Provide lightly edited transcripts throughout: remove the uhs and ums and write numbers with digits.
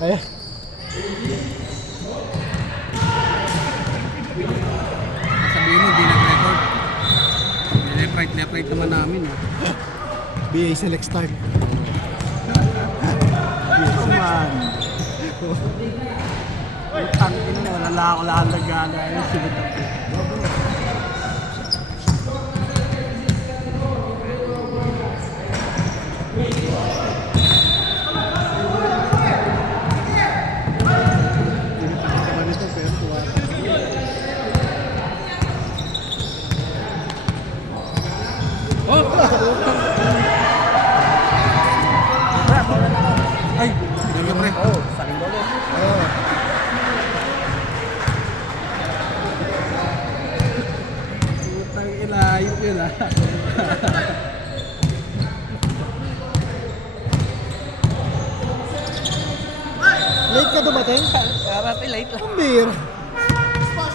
Ay. Sabihin mo, di nag-record. Left right naman namin. BA select time. Yes, man. Tangin na, wala ako lalagana. Ayun, sunod ako. Ay, hindi pre. Oh, saling ulit. Oh. Putang ina, yun ah. Late ka dumating? Karate late lang. Ang beer.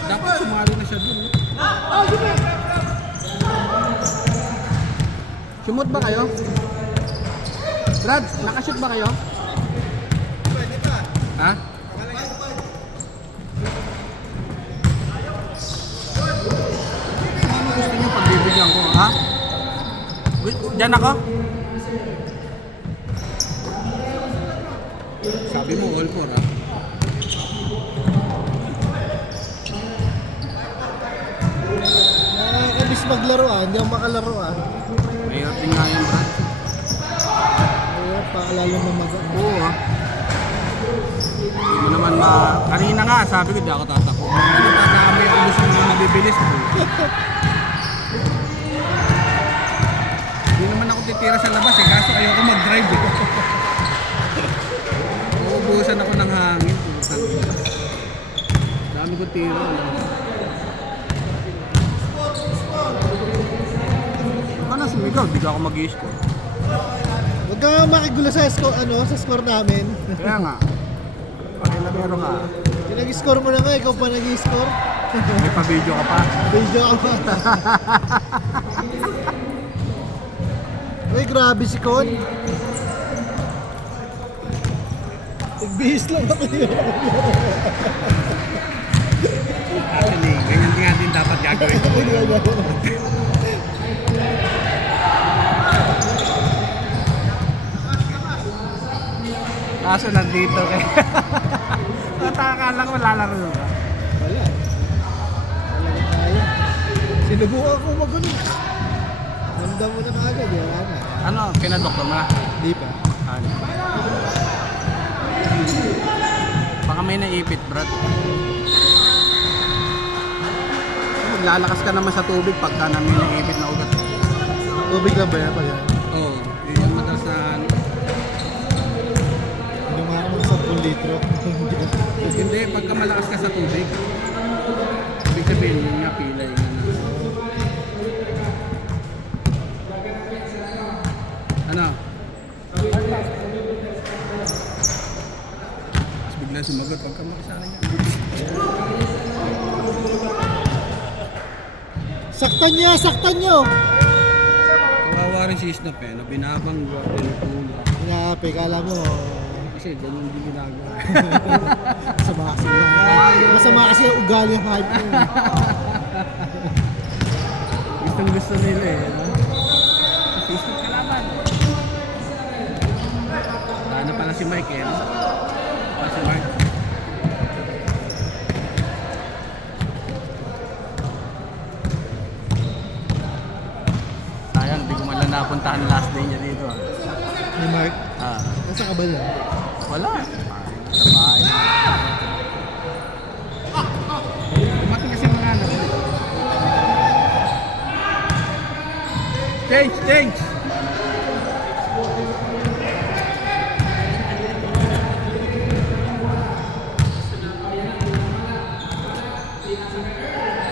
Dapat sumali na siya dun. Sumot ba kayo? Brad, nakashoot ba kayo? Ha? Ano gusto niyo pagbibigyan ko, ha? Wait, dyan ako? Sabi mo all four, ha? Nakakabis maglaro hindi ako makalaro Mahirap din nga yan, Brad. Ayun, paalala na mag Oo, ha? Hindi mo naman kanina nga, sabi ko, di ako tatakbo. Ano tatami ako gusto mo mabibilis ko. Hindi naman ako titira sa labas kaso ayoko mag-drive Uubusan ako ng hangin. Dami ko tira. Baka na sumigaw, di ka ako mag-i-score. Huwag ka makigulo sa score, sa score namin. Kaya nga, pakilabero ka. Yung nag-score mo na nga, ikaw pa nag-score. May pa-video ka pa. Video ka pa. Uy, grabe si Con. Nagbihis lang ako yun. Actually, ganyan nga din dapat gagawin ko. Kaso nandito kaya. Nataka lang malalaro ka. Wala. Wala na tayo. Sinubukan ko magulo. Nanda mo na kaagad, wala na. Ano, pinadoktor na? Di pa. Ano? Baka may naipit, Brad. Maglalakas ka naman sa tubig pagka na may naipit na ugat. Tubig lang ba yan pag yan? Oo, yun yung madalas na Yung mga mga 10 litro. hindi, pagka malakas ka sa tubig, ibig sabihin yun nga pilay nga na. Ano? Tapos bigla sumagot, pagka makasana niya. Saktan nyo! Kawawa rin si Snap binabang pinutulo. Inaapay, kala mo. Kasi ganun din ginagawa. Masama kasi ang ugali ng hype mo. Gustong gusto nila no? Kasi Snap kalaban. Ano pala si Mike si Mike. Sayang, hindi ko man lang napuntahan last day niya dito. Ni Mark, Ah, nasa ka ba niya? wala. Sa bahay. Dumating kasi mga anak. Change!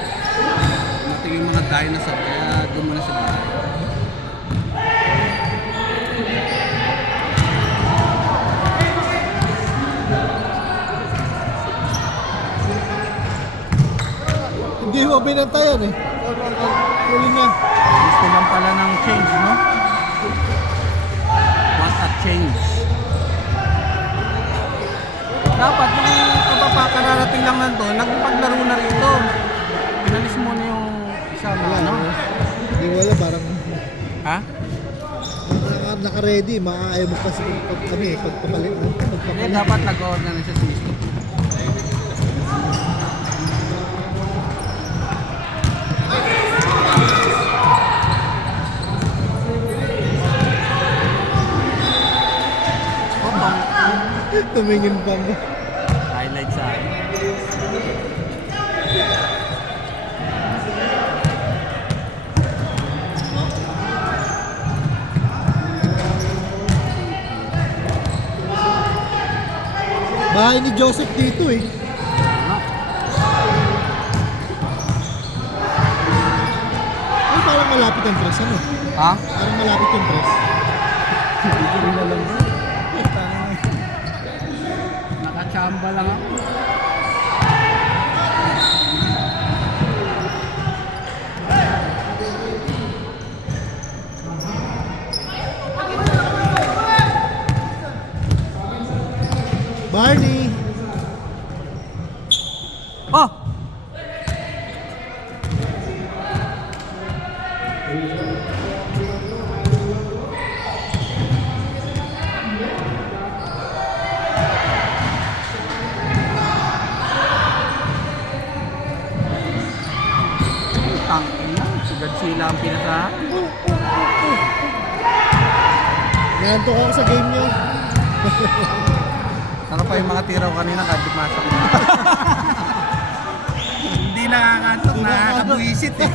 Dumating yung mga dinosaur kaya doon muna sa bahay. Hindi mo binantayan Huli niya. Gusto lang pala ng change, no? Want a change. Dapat yung kapapakararating lang nandun, nagpaglaro na rito. Pinalis mo na yung isa na Wala, ano. Hindi wala, parang Ha? naka-ready, maaayos mo kasi pagpapalit. Hindi, dapat nag-order na siya sa misto. Tumingin pa mo. Highlight sa akin. Bahay ni Joseph dito eh. Ay, parang malapit ang press, ano? Ha? Parang malapit yung press. Hindi ko rin alam. Nakachamba lang ako. Barney! Oh! Tangin na. Si Godzilla ang pinasahan. Nantok ako sa game niyo. Saka pa yung mga tira ko kanina kahit masak mo. Hindi nakakantok, nakakabuisit eh.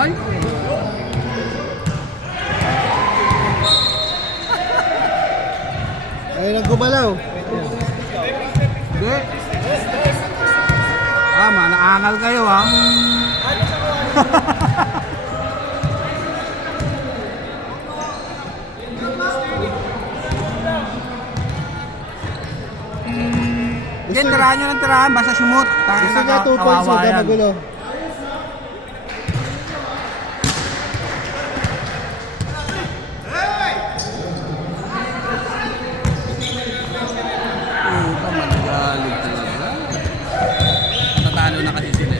Ay! Ay, naggumalaw. Hindi. Naangal kayo ha. Hindi, tirahan nyo ng tirahan, basta sumut. Gusto niya 2 points, huwag ka magulo. Puta, magaling talaga. Tatalo na kasi sila.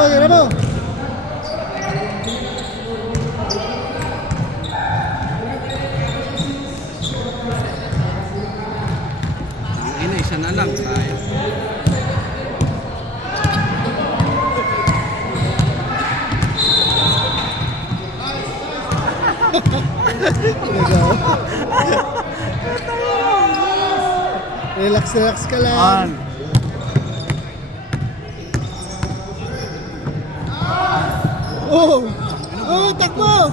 Tira mo! Ina, isa na lang. Tayo. Relax ka lang. Oh! Oh, takbo!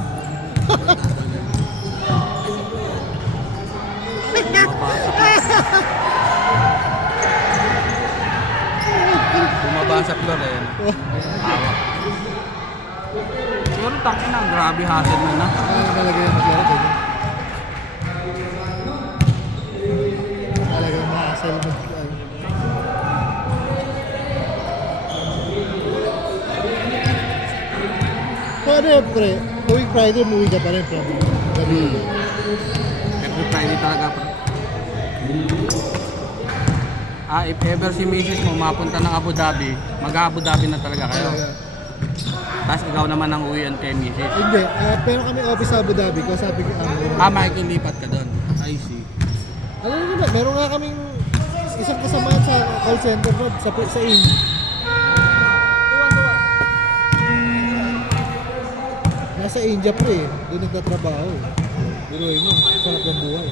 Bumaba sa floor eh. Awa. Pero takin na, grabe hassle mo na. Talaga yung maglaro ganyan. Talagang ma-hassle mo. Paano yun, pre? Tuwing Friday, umuwi ka pa rin from gabi. Every Friday talaga pa. If ever si Mrs. mo mapunta ng Abu Dhabi, mag-Abu Dhabi na talaga kayo. Tapos ikaw naman ang uwian kay Mrs. Hindi, pero kami office sa Abu Dhabi ko, sabi ko, Makikilipat ka doon. I see. alam mo ba, meron nga kaming isang kasamaan sa call center no, sa IN. Nasa India pre, doon nagtatrabaho. Biruin mo, sarap ng buhay.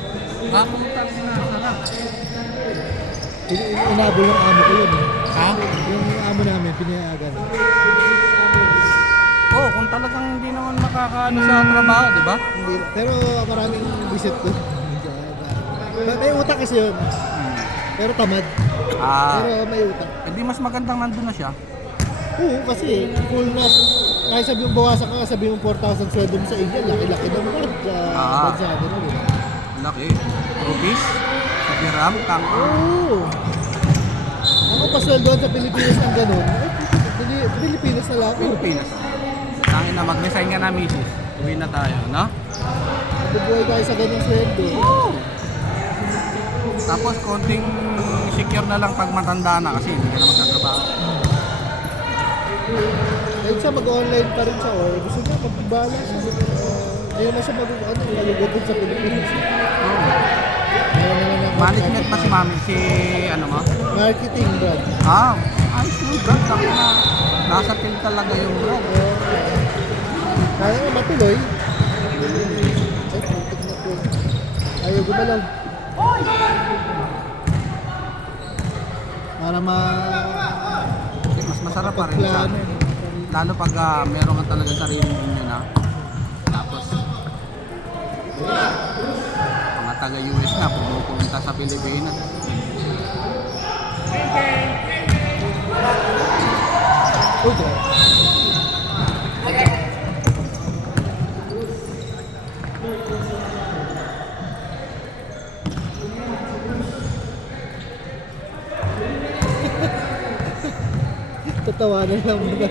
Putang ina, sarap. Inabol ng amo ko yun eh. Ha? Yung amo namin, pinayagan. Oo, kung talagang hindi naman makakaano sa trabaho, di ba? Hindi, pero maraming visit doon. May utak kasi yun. Pero tamad. Pero may utak. Hindi mas magandang nandun na siya. Oo, kasi full na. Kahit sabi mong bawasan ka, sabi mong 4,000 sweldo mo sa India, laki-laki naman sa bansa natin. Laki. Rupees? Sa dirham? Oo. Ako pa sweldoan sa Pilipinas ng ganun. Pilipinas na lang. Pilipinas. Tangin na, mag-resign ka na, misis. Uwi na tayo, no? Bubuhay tayo sa ganung sweldo. Woo! Tapos konting secure na lang pag matanda na kasi hindi ka na magtatrabaho. Kahit siya mag-online pa rin siya or gusto niya magbala siya. Hindi naman siya malugod sa Pilipinas. Management pa si mami, si ano mo? Marketing brand. Ayos yung brand. Taki na. Nasa field talaga yung brand. Kaya nga matuloy. Ay, putik na po. Ayaw gumalaw. Para Mas masarap pa rin siya. Lalo pag meron ka talaga sariling inyo na. Tapos mga taga-US na pumupunta sa Pilipinas. Okay. Tatawanan lang muna.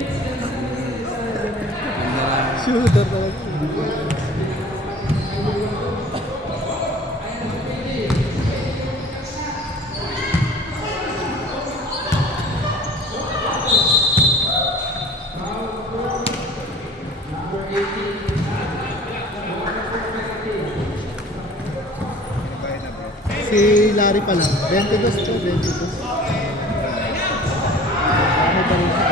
Shooter talaga. Si Larry pala, 22 to, 22. Ano ba rin siya?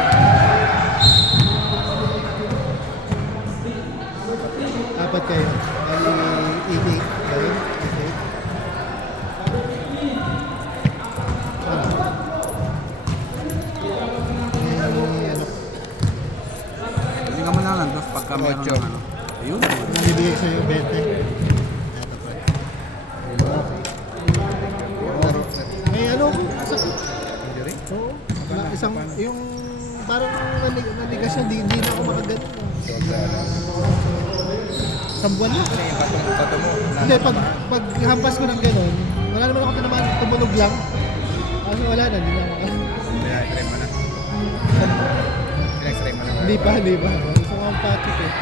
Apat kayo. Bali, 88 kayo. Okay. Ano? Hindi ka man lang dos pagka meron ng ano. Ayun. Nalibigay sa'yo 20. May ano ko, sakit. Oo. Isang, yung parang nanigas siya, hindi na ako makagano. Isang buwan na. Hindi, pag hampas ko ng gano'n, wala naman ako tinamaan, tumunog lang. Kasi wala na, hindi na ako. Pinag-try mo na. Pinag-try mo na. Hindi pa. Gusto ko ang patik eh.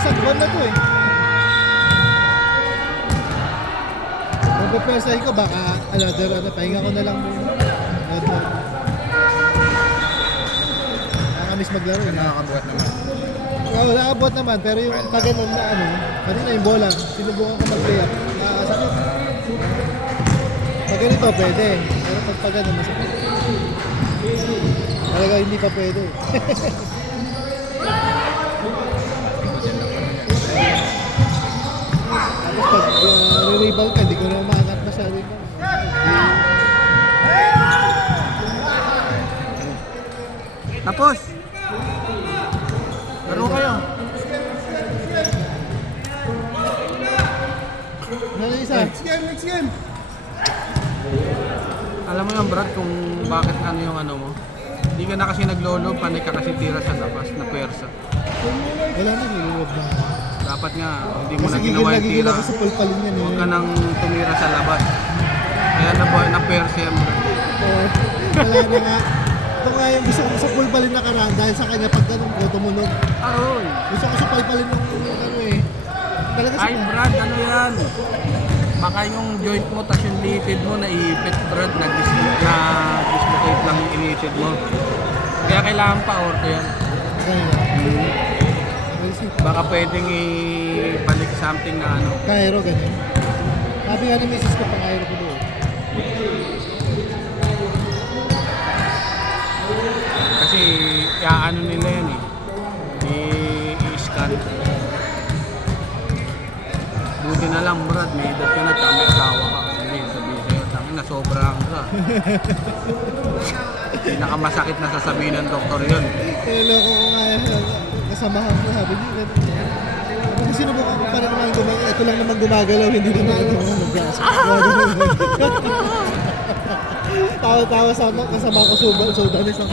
Isang buwan na to eh. Magpapersahin ko, baka pahinga ko na lang muna. Nakakamiss maglaro eh. Nakakabuhat naman. Wala kabot naman, pero yung pag ganun na ano, kanina yung bola, sinubukan ko mag-play up. Sakit. Pag ganito pwede, pero pag ganun masakit. Talaga hindi pa pwede. Tapos pag re-reball ka, hindi ko na umaangat masyado yung Tapos. Laro kayo. Ano isa? Next game! Alam mo yan Brad kung bakit ano yung ano mo. Hindi ka na kasi naglolo, panay ka kasi tira sa labas na pwersa. Wala na, nilulog na. Dapat nga, hindi mo Kasi na ginawa yung gigil tira. ako sa pulpalin yan eh. Huwag ka nang tumira sa labas. Kaya na pwersa yan Brad. Wala na nga. Ito nga yung gusto ko sa pulpalin na karaan dahil sa kanya pag ganun ko tumunog. Aroy! Gusto ko sa pulpalin ng ano eh. Talaga sa Ay Brad, ano yan? Baka yung joint mo, tas yung litid mo, naiipit Brad, nag-dislocate lang yung initid mo. Kaya kailangan pa orto yan. Baka pwedeng ibalik something na ano. Cairo ganyan. Sabi nga ni Mrs. ko pang Cairo ko doon. Kasi ano nila yan eh. I-scan. Buti na lang, Brad, may edad ka na, tsaka may asawa ka. Hindi, sabihin sa'yo, tangin na sobrang ka. Pinakamasakit na sasabihin ng doktor yun. Loko ko nga kasamahan ko, sabi niya. Kung sinubukan ko pa rin naman gumagalaw, ito lang naman gumagalaw, hindi naman ito mag-gas. Tawa-tawa kasama ko sudanis ang